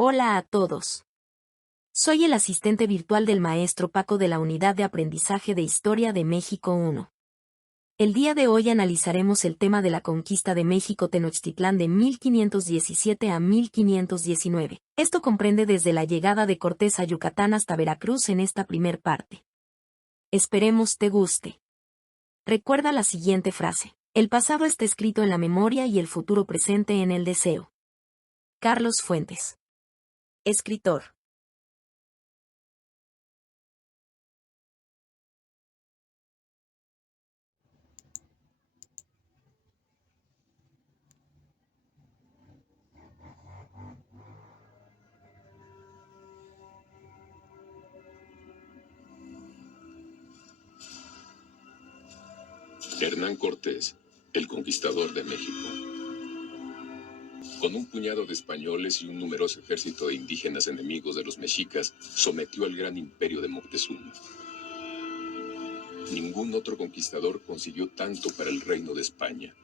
Hola a todos. Soy el asistente virtual del maestro Paco de la Unidad de Aprendizaje de Historia de México 1. El día de hoy analizaremos el tema de la conquista de México Tenochtitlán de 1517 a 1519. Esto comprende desde la llegada de Cortés a Yucatán hasta Veracruz en esta primer parte. Esperemos te guste. Recuerda la siguiente frase: el pasado está escrito en la memoria y el futuro presente en el deseo. Carlos Fuentes. Escritor. Hernán Cortés, el conquistador de México. Con un puñado de españoles y un numeroso ejército de indígenas enemigos de los mexicas, sometió al gran imperio de Moctezuma. Ningún otro conquistador consiguió tanto para el reino de España.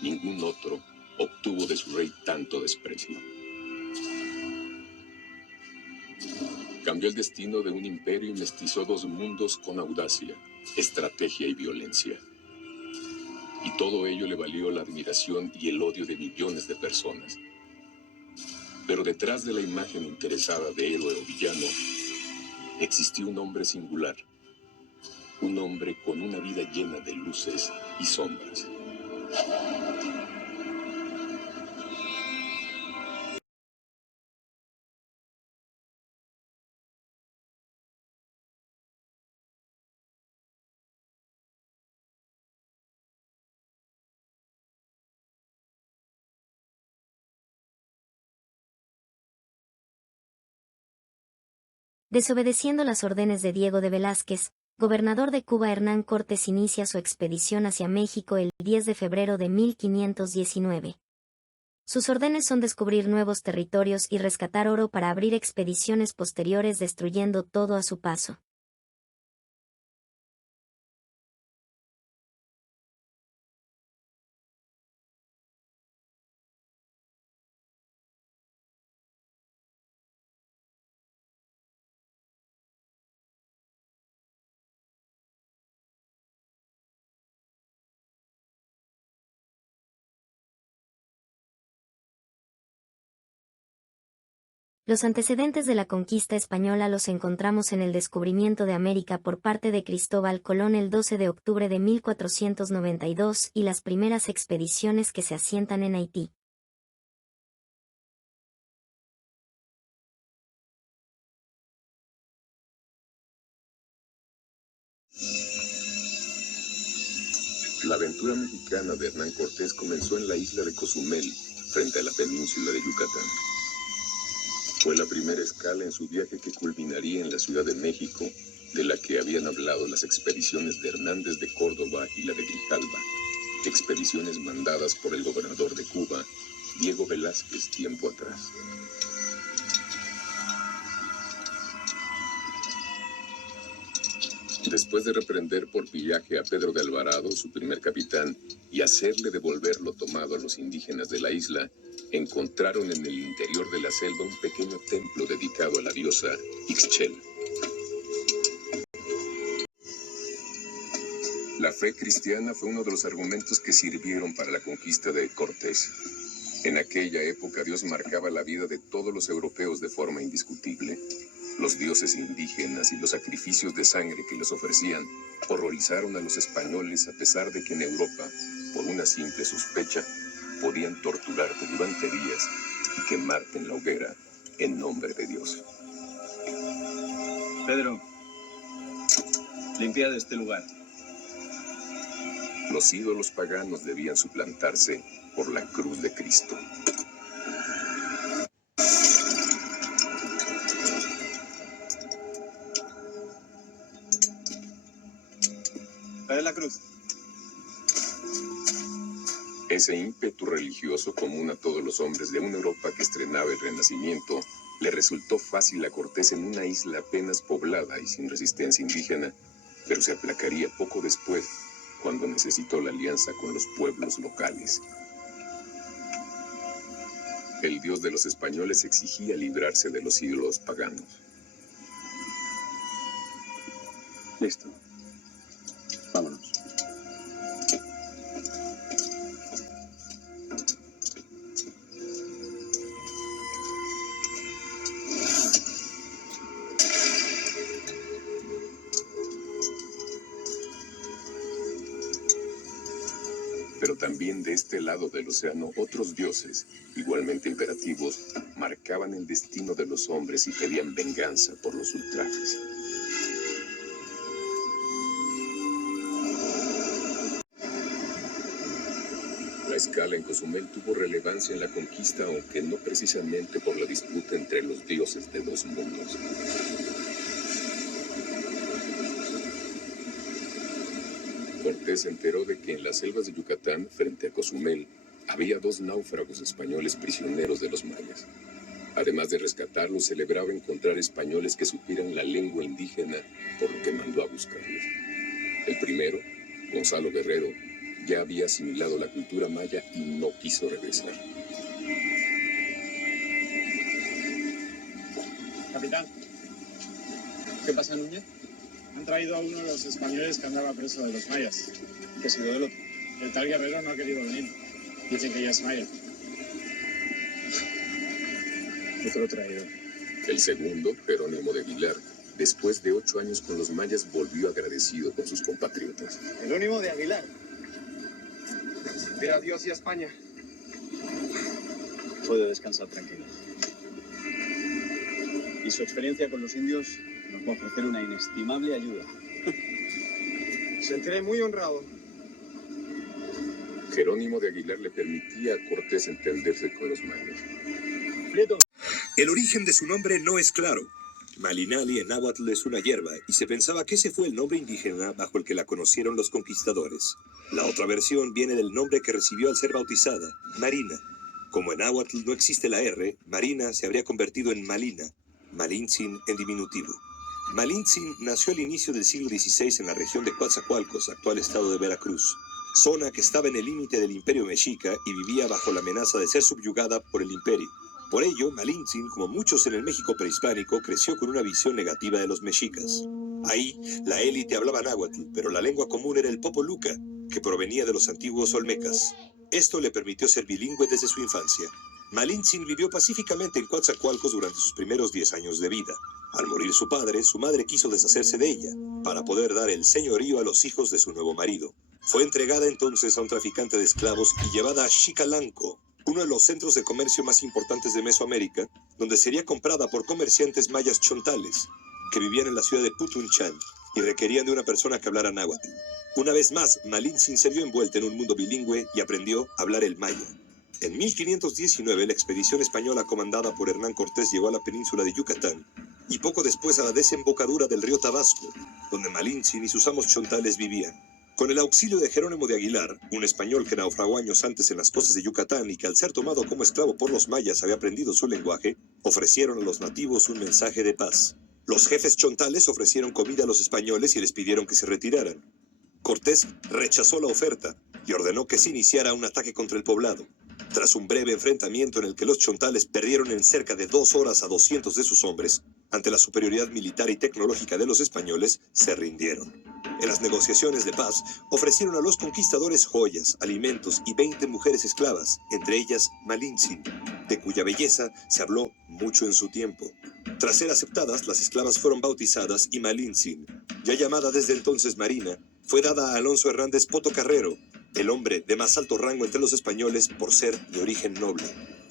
Ningún otro obtuvo de su rey tanto desprecio. Cambió el destino de un imperio y mestizó dos mundos con audacia, estrategia y violencia. Y todo ello le valió la admiración y el odio de millones de personas. Pero detrás de la imagen interesada de héroe o villano, existió un hombre singular. Un hombre con una vida llena de luces y sombras. Desobedeciendo las órdenes de Diego de Velázquez, gobernador de Cuba, Hernán Cortés inicia su expedición hacia México el 10 de febrero de 1519. Sus órdenes son descubrir nuevos territorios y rescatar oro para abrir expediciones posteriores destruyendo todo a su paso. Los antecedentes de la conquista española los encontramos en el descubrimiento de América por parte de Cristóbal Colón el 12 de octubre de 1492 y las primeras expediciones que se asientan en Haití. La aventura mexicana de Hernán Cortés comenzó en la isla de Cozumel, frente a la península de Yucatán. Fue la primera escala en su viaje que culminaría en la Ciudad de México, de la que habían hablado las expediciones de Hernández de Córdoba y la de Grijalva, expediciones mandadas por el gobernador de Cuba, Diego Velázquez, tiempo atrás. Después de reprender por pillaje a Pedro de Alvarado, su primer capitán, y hacerle devolver lo tomado a los indígenas de la isla, encontraron en el interior de la selva un pequeño templo dedicado a la diosa Ixchel. La fe cristiana fue uno de los argumentos que sirvieron para la conquista de Cortés. En aquella época Dios marcaba la vida de todos los europeos de forma indiscutible. Los dioses indígenas y los sacrificios de sangre que les ofrecían horrorizaron a los españoles, a pesar de que en Europa, por una simple sospecha, podían torturarte durante días y quemarte en la hoguera en nombre de Dios. Pedro, limpia de este lugar. Los ídolos paganos debían suplantarse por la cruz de Cristo. Trae la cruz. Ese ímpetu religioso común a todos los hombres de una Europa que estrenaba el Renacimiento le resultó fácil a Cortés en una isla apenas poblada y sin resistencia indígena, pero se aplacaría poco después, cuando necesitó la alianza con los pueblos locales. El dios de los españoles exigía librarse de los ídolos paganos. Listo. Vámonos. Pero también de este lado del océano, otros dioses, igualmente imperativos, marcaban el destino de los hombres y pedían venganza por los ultrajes. La escala en Cozumel tuvo relevancia en la conquista, aunque no precisamente por la disputa entre los dioses de dos mundos. Cortés se enteró de que en las selvas de Yucatán, frente a Cozumel, había dos náufragos españoles prisioneros de los mayas. Además de rescatarlos, celebraba encontrar españoles que supieran la lengua indígena, por lo que mandó a buscarlos. El primero, Gonzalo Guerrero, ya había asimilado la cultura maya y no quiso regresar. Capitán, ¿Qué pasa, Núñez? han traído a uno de los españoles que andaba preso de los mayas. ¿Qué ha sido del otro? El tal Guerrero no ha querido venir. Dicen que ya es maya. Otro traidor. El segundo, Jerónimo de Aguilar, después de 8 años con los mayas, volvió agradecido con sus compatriotas. Jerónimo de Aguilar. Ver a Dios y a España. Puede descansar tranquilo. Y su experiencia con los indios nos va a ofrecer una inestimable ayuda. Sentiré muy honrado. Jerónimo de Aguilar le permitía a Cortés entenderse con los mayas. Prieto. El origen de su nombre no es claro. Malinali en náhuatl es una hierba y se pensaba que ese fue el nombre indígena bajo el que la conocieron los conquistadores. La otra versión viene del nombre que recibió al ser bautizada, Marina. Como en náhuatl no existe la R, Marina se habría convertido en Malina, Malintzin en diminutivo. Malintzin nació al inicio del siglo XVI en la región de Coatzacoalcos, actual estado de Veracruz, zona que estaba en el límite del Imperio Mexica y vivía bajo la amenaza de ser subyugada por el imperio. Por ello, Malintzin, como muchos en el México prehispánico, creció con una visión negativa de los mexicas. Ahí, la élite hablaba náhuatl, pero la lengua común era el popoluca, que provenía de los antiguos olmecas. Esto le permitió ser bilingüe desde su infancia. Malintzin vivió pacíficamente en Coatzacoalcos durante sus primeros 10 años de vida. Al morir su padre, su madre quiso deshacerse de ella, para poder dar el señorío a los hijos de su nuevo marido. Fue entregada entonces a un traficante de esclavos y llevada a Xicalanco, uno de los centros de comercio más importantes de Mesoamérica, donde sería comprada por comerciantes mayas chontales, que vivían en la ciudad de Putunchán y requerían de una persona que hablara náhuatl. Una vez más, Malintzin se vio envuelta en un mundo bilingüe y aprendió a hablar el maya. En 1519, la expedición española comandada por Hernán Cortés llegó a la península de Yucatán y poco después a la desembocadura del río Tabasco, donde Malintzin y sus amos chontales vivían. Con el auxilio de Jerónimo de Aguilar, un español que naufragó años antes en las costas de Yucatán y que al ser tomado como esclavo por los mayas había aprendido su lenguaje, ofrecieron a los nativos un mensaje de paz. Los jefes chontales ofrecieron comida a los españoles y les pidieron que se retiraran. Cortés rechazó la oferta y ordenó que se iniciara un ataque contra el poblado. Tras un breve enfrentamiento en el que los chontales perdieron en cerca de 2 horas a 200 de sus hombres, ante la superioridad militar y tecnológica de los españoles, se rindieron. En las negociaciones de paz, ofrecieron a los conquistadores joyas, alimentos y 20 mujeres esclavas, entre ellas Malintzin, de cuya belleza se habló mucho en su tiempo. Tras ser aceptadas, las esclavas fueron bautizadas y Malintzin, ya llamada desde entonces Marina, fue dada a Alonso Hernández Potocarrero, el hombre de más alto rango entre los españoles por ser de origen noble.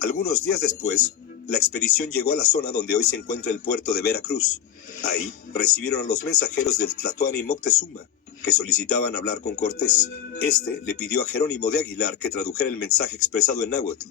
Algunos días después, la expedición llegó a la zona donde hoy se encuentra el puerto de Veracruz. Ahí recibieron a los mensajeros del Tlatoani Moctezuma, que solicitaban hablar con Cortés. Este le pidió a Jerónimo de Aguilar que tradujera el mensaje expresado en náhuatl,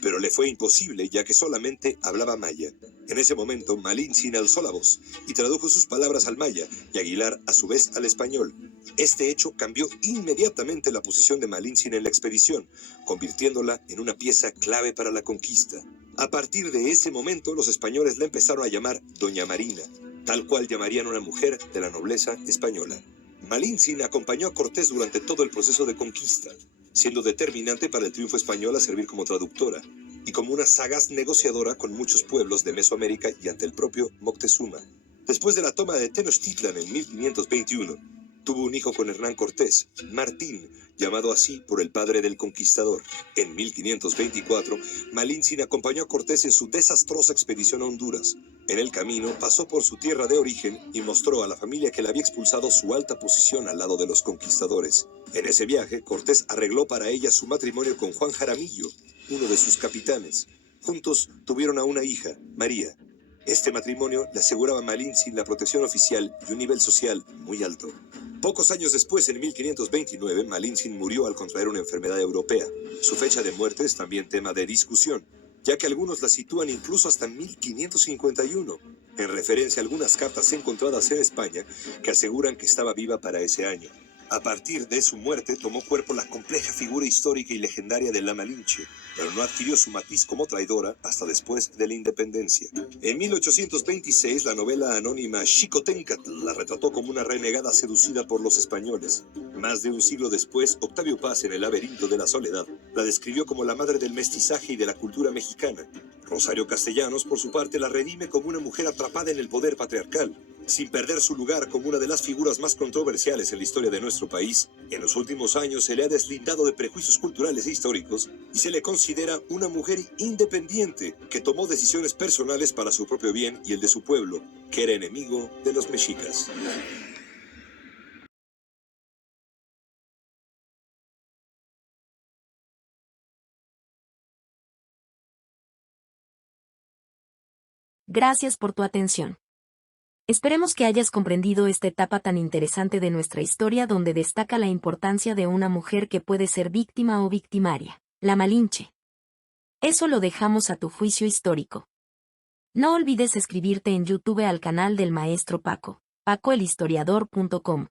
pero le fue imposible ya que solamente hablaba maya. En ese momento, Malintzin alzó la voz y tradujo sus palabras al maya y Aguilar a su vez al español. Este hecho cambió inmediatamente la posición de Malintzin en la expedición, convirtiéndola en una pieza clave para la conquista. A partir de ese momento, los españoles la empezaron a llamar Doña Marina, tal cual llamarían a una mujer de la nobleza española. Malintzin acompañó a Cortés durante todo el proceso de conquista, siendo determinante para el triunfo español a servir como traductora. y como una sagaz negociadora con muchos pueblos de Mesoamérica y ante el propio Moctezuma. Después de la toma de Tenochtitlan en 1521, tuvo un hijo con Hernán Cortés, Martín, llamado así por el padre del conquistador. En 1524, Malintzin acompañó a Cortés en su desastrosa expedición a Honduras. En el camino pasó por su tierra de origen y mostró a la familia que le había expulsado su alta posición al lado de los conquistadores. En ese viaje, Cortés arregló para ella su matrimonio con Juan Jaramillo, uno de sus capitanes. Juntos tuvieron a una hija, María. Este matrimonio le aseguraba a Malintzin la protección oficial y un nivel social muy alto. Pocos años después, en 1529, Malintzin murió al contraer una enfermedad europea. Su fecha de muerte es también tema de discusión, ya que algunos la sitúan incluso hasta 1551, en referencia a algunas cartas encontradas en España que aseguran que estaba viva para ese año. A partir de su muerte tomó cuerpo la compleja figura histórica y legendaria de la Malinche, pero no adquirió su matiz como traidora hasta después de la independencia. En 1826, la novela anónima Xicoténcatl la retrató como una renegada seducida por los españoles. Más de un siglo después, Octavio Paz, en El laberinto de la soledad, la describió como la madre del mestizaje y de la cultura mexicana. Rosario Castellanos, por su parte, la redime como una mujer atrapada en el poder patriarcal. Sin perder su lugar como una de las figuras más controversiales en la historia de nuestro país, en los últimos años se le ha deslindado de prejuicios culturales e históricos y se le considera una mujer independiente que tomó decisiones personales para su propio bien y el de su pueblo, que era enemigo de los mexicas. Gracias por tu atención. Esperemos que hayas comprendido esta etapa tan interesante de nuestra historia donde destaca la importancia de una mujer que puede ser víctima o victimaria, la Malinche. Eso lo dejamos a tu juicio histórico. No olvides suscribirte en YouTube al canal del maestro Paco, pacoelhistoriador.com.